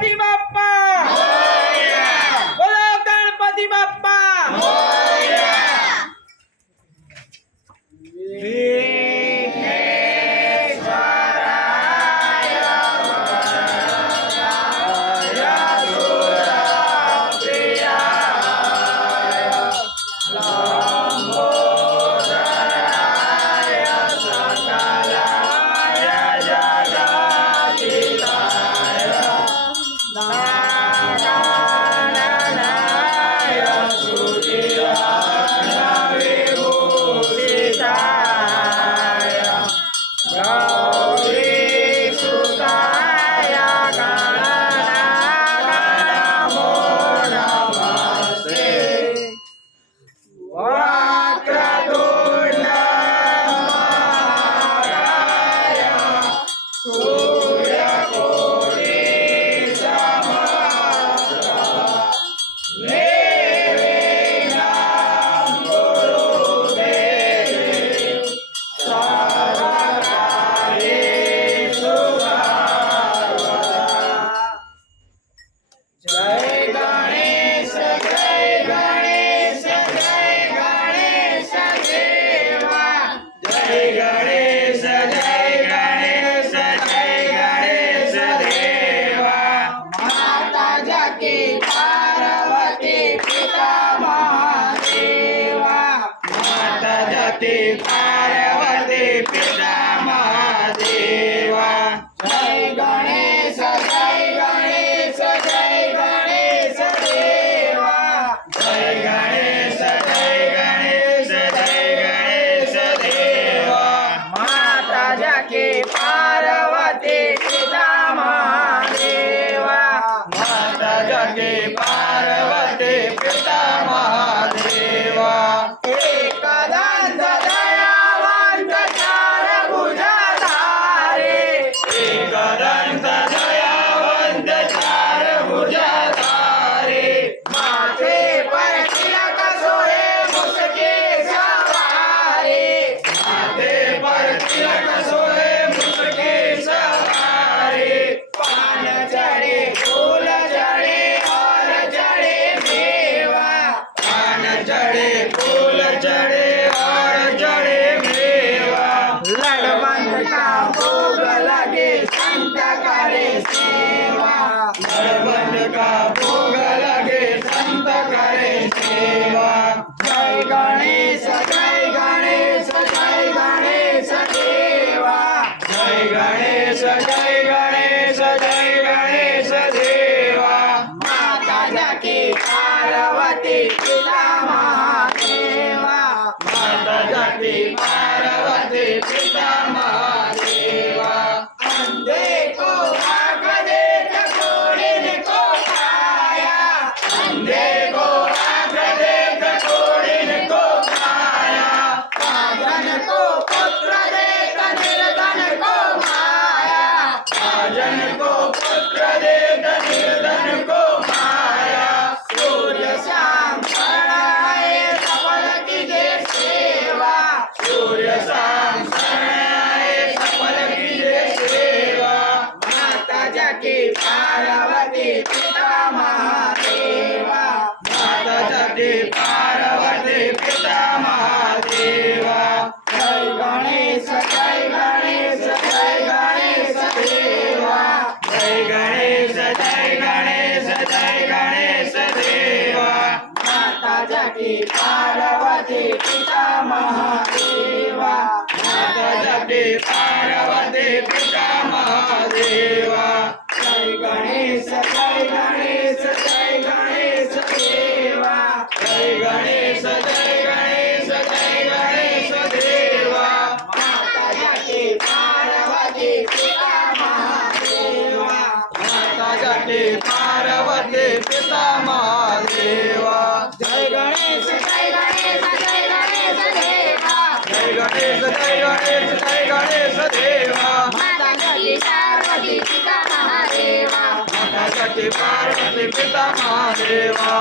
गणपती बाप्पा बोलो गणपती बाप्पा पार्वती पिता महादेवा जय गणेश देवा जय गणेश देवा माता जाके पार्वती पिता महादेवा माता जाके पार्वती पिता महादेवा का भोग लगे संत करे सेवा जय गणेश देवा जय गणेश देवा माता जाके पार्वती पिता महादेवा माता जाके पार्वती पिता महादेवा अंधे को आँख देख कोढ़िन को काया अंधे को आँख देख कोढ़िन को काया साजन को पुत्र देख निर्धन को माया साजन को पुत्र देख निर्धन को माया सूर्य शाम शरणाए सफल कीजे सेवा सूर्य शाम शरणाए सफल कीजे सेवा माता जाके पार्वती पिता महादेवा माता जाके पार्वती पिता महादेवा जय गणेश देवा जय गणेश देवा माता जाके पार्वती पिता महादेवा माता जाके पार्वती पिता महादेवा जय गणेश देवा जय गणेश देवा माता जाके पार्वती पिता महादेवा माता जाके पार्वती पिता महादेवा जय गणेश देवा जय गणेश देवा माता जाके पार्वती पिता महादेवा माता जाके पार्वती पिता महादेवा